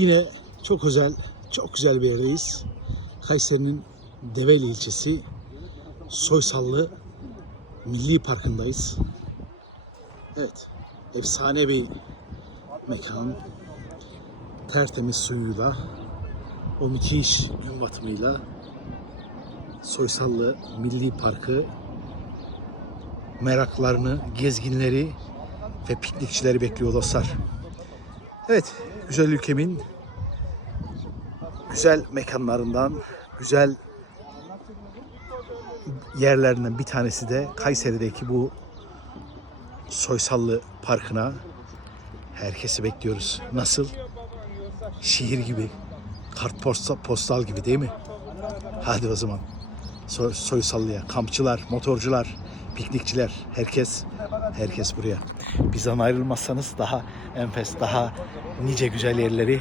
Yine çok özel, çok güzel bir yerdeyiz. Kayseri'nin Develi ilçesi Soysallı Milli Parkı'ndayız. Evet, efsane bir mekan. Tertemiz suyuyla, o müthiş gün batımıyla Soysallı Milli Parkı meraklarını, gezginleri ve piknikçileri bekliyor dostlar. Evet, güzel ülkemin güzel mekanlarından, güzel yerlerinden bir tanesi de Kayseri'deki bu Soysallı Parkı'na herkesi bekliyoruz. Nasıl? Şiir gibi, kartpostal postal gibi değil mi? Hadi o zaman. Soy, Soysallı'ya, kampçılar, motorcular, piknikçiler, herkes herkes buraya. Bizden ayrılmazsanız daha enfes, daha nice güzel yerleri